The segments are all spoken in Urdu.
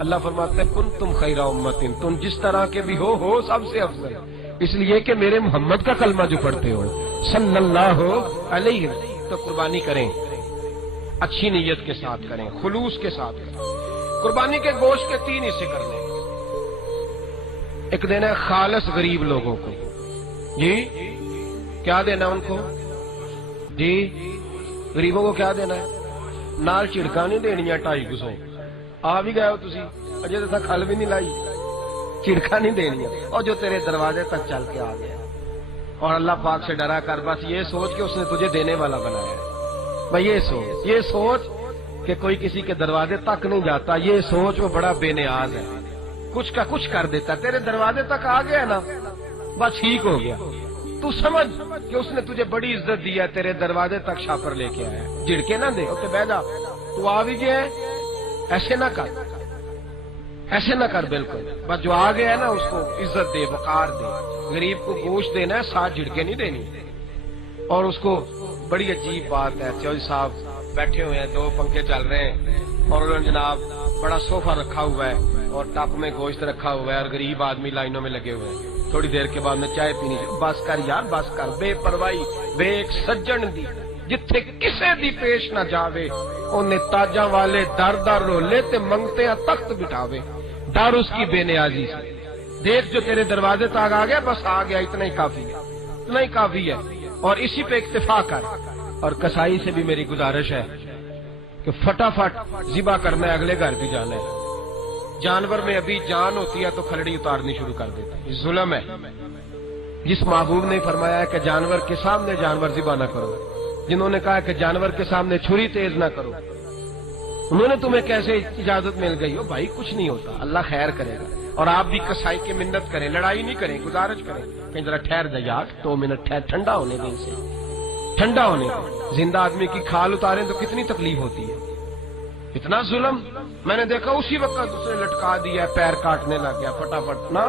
اللہ فرماتے ہیں کنتم خیر امت، تم جس طرح کے بھی ہو سب سے افضل، اس لیے کہ میرے محمد کا کلمہ جو پڑھتے ہو صلی اللہ علیہ، تو قربانی کریں، اچھی نیت کے ساتھ کریں، خلوص کے ساتھ کریں۔ قربانی کے گوشت کے 3 حصے کرنے، ایک دینا ہے خالص غریب لوگوں کو، جی کیا دینا ان کو؟ جی غریبوں کو کیا دینا ہے؟ نال چھڑکا نہیں دینیا 250 آ بھی گئے ہو تسی، اجے تک کھل بھی نہیں لائی، چھڑکا نہیں دینی، اور جو تیرے دروازے تک چل کے آ گیا، اور اللہ پاک سے ڈرا کر بس یہ سوچ کہ اس نے تجھے دینے والا بنایا ہے۔ بھائی یہ سوچ کہ کوئی کسی کے دروازے تک نہیں جاتا، یہ سوچ وہ بڑا بے نیاز ہے، کچھ کا کچھ کر دیتا، تیرے دروازے تک آ گیا نا بس ٹھیک ہو گیا۔ تو سمجھ کہ اس نے تجھے بڑی عزت دی ہے، تیرے دروازے تک شاپر لے کے آیا، جھڑکے نہ دے، اوکے بیٹھ جا، تو آ بھی گیا ہے، ایسے نہ کر، ایسے نہ کر، بالکل بس جو آ گیا ہے نا اس کو عزت دے، وقار دے۔ غریب کو گوشت دینا ہے، 7 جھڑکے نہیں دینی۔ اور اس کو بڑی عجیب بات ہے، چودھری صاحب بیٹھے ہوئے ہیں، 2 پنکھے چل رہے ہیں، اور انہوں نے جناب بڑا صوفہ رکھا ہوا ہے اور ٹپ میں گوشت رکھا ہوا ہے، اور غریب آدمی لائنوں میں لگے ہوئے ہیں۔ تھوڑی دیر کے بعد میں چائے پینی، بس کر یار بس کر، بے پرواہی بے ایک سجن دی جتھے کسے دی پیش نہ جاوے، انہیں تاجاں والے در در رولے تے منگتے ہیں تخت بٹھاوے۔ ڈر اس کی بے نیازی سے، دیکھ جو تیرے دروازے تک آ گیا، بس آ گیا، اتنا ہی کافی ہے، اتنا ہی کافی ہے، اور اسی پہ اکتفا کر۔ اور کسائی سے بھی میری گزارش ہے کہ فٹافٹ ذبح کرنا ہے، اگلے گھر بھی جانا ہے۔ جانور میں ابھی جان ہوتی ہے تو کھلڑی اتارنی شروع کر دیتا ہے، یہ ظلم ہے۔ جس محبوب نے فرمایا ہے کہ جانور کے سامنے جانور ذبح نہ کرو، جنہوں نے کہا کہ جانور کے سامنے چھری تیز نہ کرو، انہوں نے تمہیں کیسے اجازت مل گئی ہو؟ بھائی کچھ نہیں ہوتا، اللہ خیر کرے گا۔ اور آپ بھی کسائی کی منت کریں، لڑائی نہیں کریں، گزارش کریں کہ ذرا ٹھہر جا یار، 2 منٹ ٹھہر، ٹھنڈا ہونے دیں، اسے ٹھنڈا ہونے دیں۔ زندہ آدمی کی کھال اتاریں تو کتنی تکلیف ہوتی ہے، اتنا ظلم میں نے دیکھا، اسی وقت اسے لٹکا دیا، پیر کاٹنے لگ گیا، فٹافٹ نہ،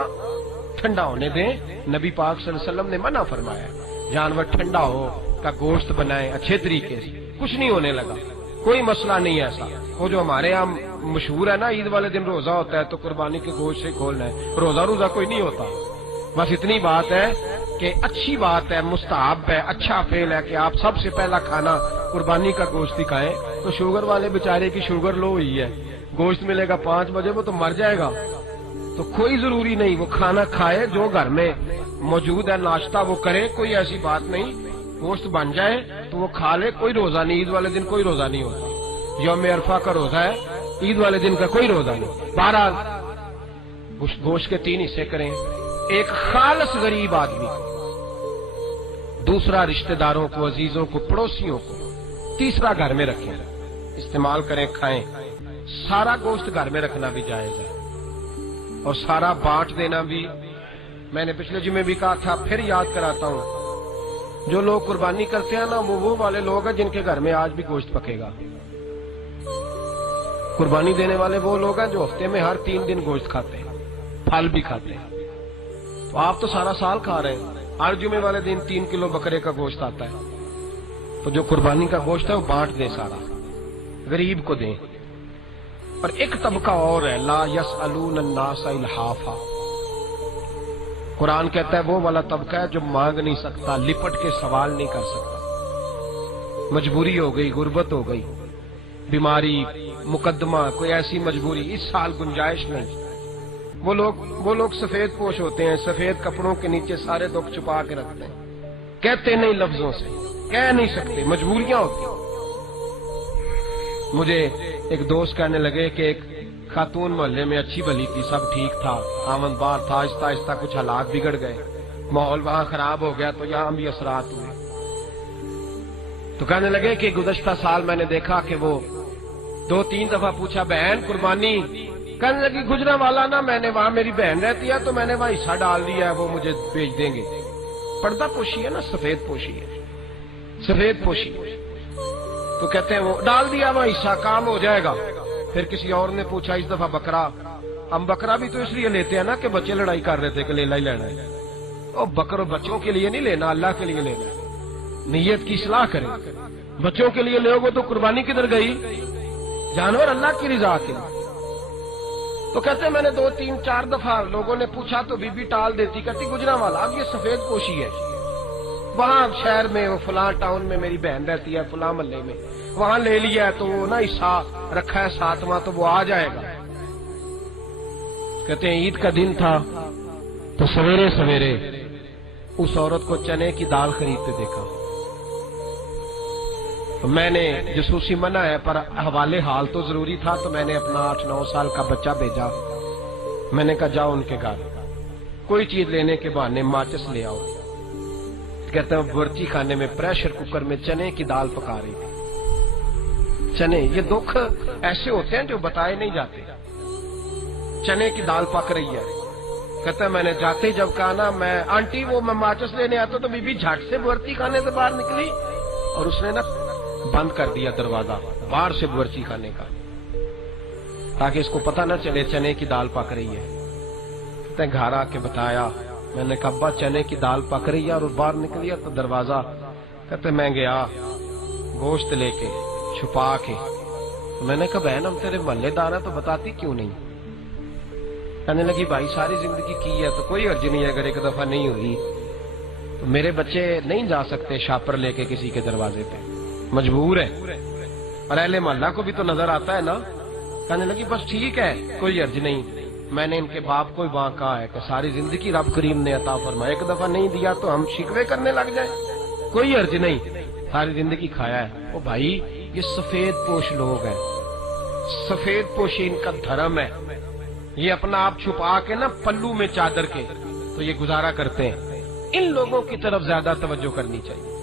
ٹھنڈا ہونے دیں۔ نبی پاک صلی اللہ علیہ وسلم نے منع فرمایا، جانور ٹھنڈا ہو کا گوشت بنائیں اچھے طریقے سے، کچھ نہیں ہونے لگا، کوئی مسئلہ نہیں ایسا۔ وہ جو ہمارے یہاں مشہور ہے نا، عید والے دن روزہ ہوتا ہے تو قربانی کے گوشت سے کھولنا ہے، روزہ کوئی نہیں ہوتا۔ بس اتنی بات ہے کہ اچھی بات ہے، مستحب ہے، اچھا فعل ہے کہ آپ سب سے پہلا کھانا قربانی کا گوشت دکھائیں۔ تو شوگر والے بیچارے کی شوگر لو ہوئی ہے، گوشت ملے گا 5 بجے، وہ تو مر جائے گا، تو کوئی ضروری نہیں، وہ کھانا کھائے جو گھر میں موجود ہے، ناشتہ وہ کرے، کوئی ایسی بات نہیں، گوشت بن جائے تو وہ کھا لے، کوئی روزہ نہیں، عید والے دن کوئی روزہ نہیں ہوتا، یوم عرفہ کا روزہ ہے، عید والے دن کا کوئی روزہ نہیں۔ بہرحال گوشت کے 3 حصے کریں، ایک خالص غریب آدمی کو، دوسرا رشتہ داروں کو، عزیزوں کو، پڑوسیوں کو، تیسرا گھر میں رکھیں، استعمال کریں، کھائیں۔ سارا گوشت گھر میں رکھنا بھی جائز ہے، اور سارا بانٹ دینا بھی۔ میں نے پچھلے جمعے بھی کہا تھا، پھر یاد کراتا ہوں، جو لوگ قربانی کرتے ہیں نا، وہ والے لوگ ہیں جن کے گھر میں آج بھی گوشت پکے گا۔ قربانی دینے والے وہ لوگ ہیں جو ہفتے میں ہر 3 دن گوشت کھاتے ہیں، پھل بھی کھاتے ہیں۔ تو آپ تو سارا سال کھا رہے ہیں، ہر جمعے والے دن 3 کلو بکرے کا گوشت آتا ہے، تو جو قربانی کا گوشت ہے وہ بانٹ دیں، سارا غریب کو دیں۔ اور ایک طبقہ اور ہے، لا یسألون الناس الحافا، قرآن کہتا ہے وہ والا طبقہ ہے جو مانگ نہیں سکتا، لپٹ کے سوال نہیں کر سکتا، مجبوری ہو گئی، غربت ہو گئی، بیماری، مقدمہ، کوئی ایسی مجبوری، اس سال گنجائش نہیں۔ وہ لوگ سفید پوش ہوتے ہیں، سفید کپڑوں کے نیچے سارے دکھ چھپا کے رکھتے ہیں، کہتے نہیں لفظوں سے، کہہ نہیں سکتے، مجبوریاں ہوتی ہیں۔ مجھے ایک دوست کہنے لگے کہ ایک خاتون محلے میں اچھی بھلی تھی، سب ٹھیک تھا، آمد بار تھا، آہستہ آہستہ کچھ حالات بگڑ گئے، ماحول وہاں خراب ہو گیا تو یہاں بھی اثرات ہوئے۔ تو کہنے لگے کہ گزشتہ سال میں نے دیکھا کہ وہ 2-3 دفعہ پوچھا بہن قربانی، کہنے لگی گجرا والا نا، میں نے وہاں، میری بہن رہتی ہے تو میں نے وہاں حصہ ڈال دیا ہے، وہ مجھے بھیج دیں گے۔ پردہ پوشی ہے نا، سفید پوشی ہے، سفید پوشی۔ تو کہتے ہیں وہ ڈال دیا وہاں حصہ، کام ہو جائے گا۔ پھر کسی اور نے پوچھا اس دفعہ بکرا، ہم بکرا بھی تو اس لیے لیتے ہیں نا کہ بچے لڑائی کر رہے تھے کہ لینا ہی لینا ہے، اور بکرو بچوں کے لیے نہیں لینا، اللہ کے لیے لینا ہے، نیت کی اصلاح کریں، بچوں کے لیے لے گے تو قربانی کدھر گئی؟ جانور اللہ کی رضا کے لیے۔ تو کہتے ہیں میں نے 2 3 4 دفعہ لوگوں نے پوچھا تو بی بی ٹال دیتی، کہتی گجرانوالا اب یہ سفید پوشی ہے، وہاں شہر میں وہ فلاں ٹاؤن میں میری بہن رہتی ہے فلاں محلے میں، وہاں لے لیا ہے تو وہ نا حصہ رکھا ہے 7واں تو وہ آ جائے گا۔ کہتے ہیں عید کا دن تھا تو سویرے سویرے اس عورت کو چنے کی دال خریدتے دیکھا، میں نے جاسوسی منع ہے پر حوالے حال تو ضروری تھا، تو میں نے اپنا 8 9 سال کا بچہ بھیجا، میں نے کہا جاؤ ان کے گھر کوئی چیز لینے کے بہانے ماچس لے آؤ۔ کہتے ہیں برچی خانے میں پریشر کوکر میں چنے کی دال پکا رہی تھی۔ چنے، یہ دکھ ایسے ہوتے ہیں جو بتائے نہیں جاتے۔ چنے کی دال پک رہی ہے، کہتا ہے میں نے جاتے ہی جب کہا نا میں آنٹی وہ میں ماچس لینے آتا تو بی بی جھٹ سے برچی خانے سے باہر نکلی اور اس نے نا بند کر دیا دروازہ باہر سے برچی خانے کا، تاکہ اس کو پتہ نہ چلے چنے کی دال پک رہی ہے۔ کہتے ہیں گھر آ کے بتایا، میں نے کہا ابا چنے کی دال پک رہی ہے اور باہر نکلی ہے تو دروازہ، کہتے میں گیا گوشت لے کے چھپا کے، میں نے کہا بہن ہم تیرے محلے دار ہیں تو بتاتی کیوں نہیں؟ کہنے لگی بھائی ساری زندگی کی ہے تو کوئی حرج نہیں ہے، اگر ایک دفعہ نہیں ہوئی تو میرے بچے نہیں جا سکتے شاپر لے کے کسی کے دروازے پہ، مجبور ہے، اور اہل محلہ کو بھی تو نظر آتا ہے نا۔ کہنے لگی بس ٹھیک ہے کوئی حرج نہیں۔ میں نے ان کے باپ کو بھی وہاں کہا ہے کہ ساری زندگی رب کریم نے عطا فرمایا، ایک دفعہ نہیں دیا تو ہم شکوے کرنے لگ جائیں، کوئی حرج نہیں، ساری زندگی کھایا ہے۔ او بھائی یہ سفید پوش لوگ ہیں، سفید پوشی ان کا دھرم ہے، یہ اپنا آپ چھپا کے نا پلو میں چادر کے تو یہ گزارا کرتے ہیں۔ ان لوگوں کی طرف زیادہ توجہ کرنی چاہیے۔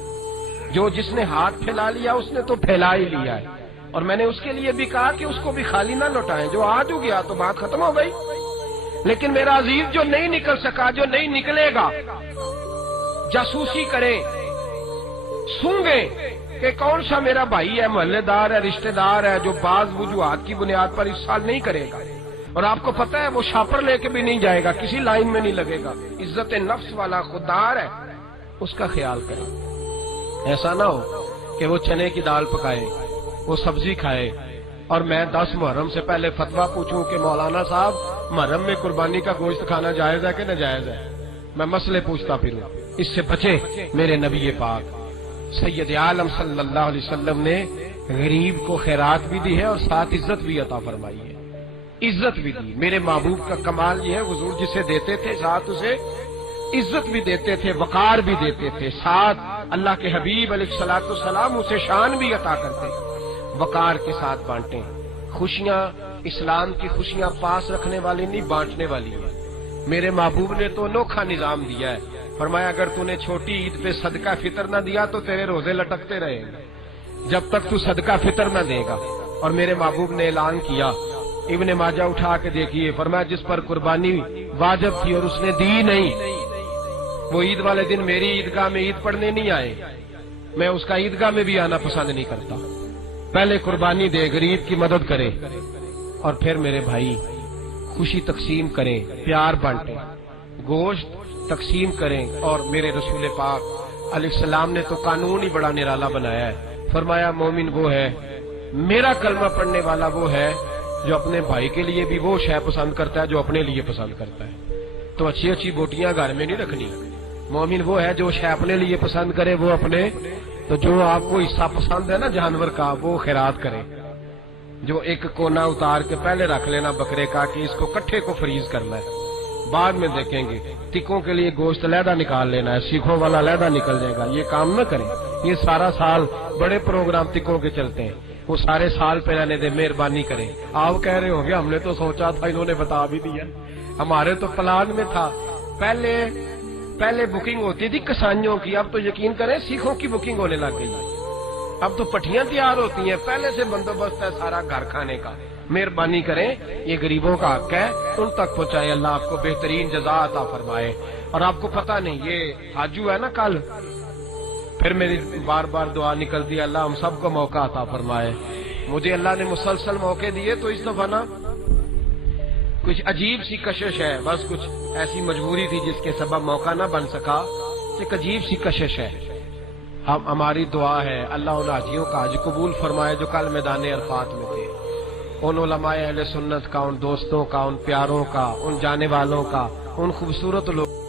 جو جس نے ہاتھ پھیلا لیا اس نے تو پھیلا ہی لیا ہے، اور میں نے اس کے لیے بھی کہا کہ اس کو بھی خالی نہ لوٹائیں، جو آ جو گیا تو بات ختم ہو گئی۔ لیکن میرا عزیز جو نہیں نکل سکا، جو نہیں نکلے گا، جاسوسی کریں، سونگیں کہ کون سا میرا بھائی ہے، محلے دار ہے، رشتہ دار ہے، جو بعض وجوہات کی بنیاد پر اس سال نہیں کرے گا، اور آپ کو پتا ہے وہ شاپر لے کے بھی نہیں جائے گا، کسی لائن میں نہیں لگے گا، عزت نفس والا خوددار ہے، اس کا خیال کریں۔ ایسا نہ ہو کہ وہ چنے کی دال پکائے، وہ سبزی کھائے، اور میں 10 محرم سے پہلے فتویٰ پوچھوں کہ مولانا صاحب محرم میں قربانی کا گوشت کھانا جائز ہے کہ ناجائز ہے، میں مسئلے پوچھتا پھروں۔ اس سے بچے۔ میرے نبی پاک سید عالم صلی اللہ علیہ وسلم نے غریب کو خیرات بھی دی ہے اور ساتھ عزت بھی عطا فرمائی ہے، عزت بھی دی۔ میرے محبوب کا کمال یہ ہے حضور جسے دیتے تھے ساتھ اسے عزت بھی دیتے تھے، وقار بھی دیتے تھے، ساتھ اللہ کے حبیب علیہ الصلوۃ والسلام اسے شان بھی عطا کرتے، وقار کے ساتھ بانٹیں۔ خوشیاں اسلام کی خوشیاں پاس رکھنے والی نہیں، بانٹنے والی ہیں۔ میرے محبوب نے تو انوکھا نظام دیا ہے، فرمایا اگر تو نے چھوٹی عید پہ صدقہ فطر نہ دیا تو تیرے روزے لٹکتے رہیں گے جب تک تو صدقہ فطر نہ دے گا۔ اور میرے محبوب نے اعلان کیا، ابن ماجہ اٹھا کے دیکھیے، فرمایا جس پر قربانی واجب تھی اور اس نے دی نہیں، وہ عید والے دن میری عیدگاہ میں عید پڑھنے نہیں آئے، میں اس کا عیدگاہ میں بھی آنا پسند نہیں کرتا۔ پہلے قربانی دے، غریب کی مدد کرے، اور پھر میرے بھائی خوشی تقسیم کریں، پیار بانٹیں، گوشت تقسیم کریں۔ اور میرے رسول پاک علیہ السلام نے تو قانون ہی بڑا نرالا بنایا ہے، فرمایا مومن وہ ہے، میرا کلمہ پڑھنے والا وہ ہے جو اپنے بھائی کے لیے بھی وہ شے پسند کرتا ہے جو اپنے لیے پسند کرتا ہے۔ تو اچھی اچھی بوٹیاں گھر میں نہیں رکھنی۔ مومن وہ ہے جو شے اپنے لیے پسند کرے وہ اپنے، تو جو آپ کو حصہ پسند ہے نا جانور کا وہ خیرات کرے، جو ایک کونا اتار کے پہلے رکھ لینا بکرے کا کہ اس کو کٹھے کو فریز کرنا ہے، بعد میں دیکھیں گے۔ ٹکوں کے لیے گوشت علیحدہ نکال لینا ہے، سیخوں والا علیحدہ نکل جائے گا، یہ کام نہ کریں۔ یہ سارا سال بڑے پروگرام ٹکوں کے چلتے ہیں، وہ سارے سال پہ رہنے دے، مہربانی کریں۔ آپ کہہ رہے ہوں گے ہم نے تو سوچا تھا، انہوں نے بتا بھی دیا، ہمارے تو پلان میں تھا۔ پہلے بکنگ ہوتی تھی کسانیوں کی، اب تو یقین کریں سیخوں کی بکنگ ہونے لگ گئی ہے، اب تو پٹھیاں تیار ہوتی ہیں، پہلے سے بندوبست ہے سارا گھر کھانے کا۔ مہربانی کریں، یہ غریبوں کا حق ہے، ان تک پہنچائے، اللہ آپ کو بہترین جزا عطا فرمائے۔ اور آپ کو پتہ نہیں یہ حاجو ہے نا کل، پھر میری بار بار دعا نکلتی ہے اللہ ہم سب کو موقع عطا فرمائے۔ مجھے اللہ نے مسلسل موقع دیے، تو اس دفعہ نا کچھ عجیب سی کشش ہے، بس کچھ ایسی مجبوری تھی جس کے سبب موقع نہ بن سکا، ایک عجیب سی کشش ہے۔ ہماری دعا ہے اللہ ان حاجیوں کا حج قبول فرمائے جو کل میدان عرفات میں تھے، ان علماء اہل سنت کا، ان دوستوں کا، ان پیاروں کا، ان جانے والوں کا، ان خوبصورت لوگ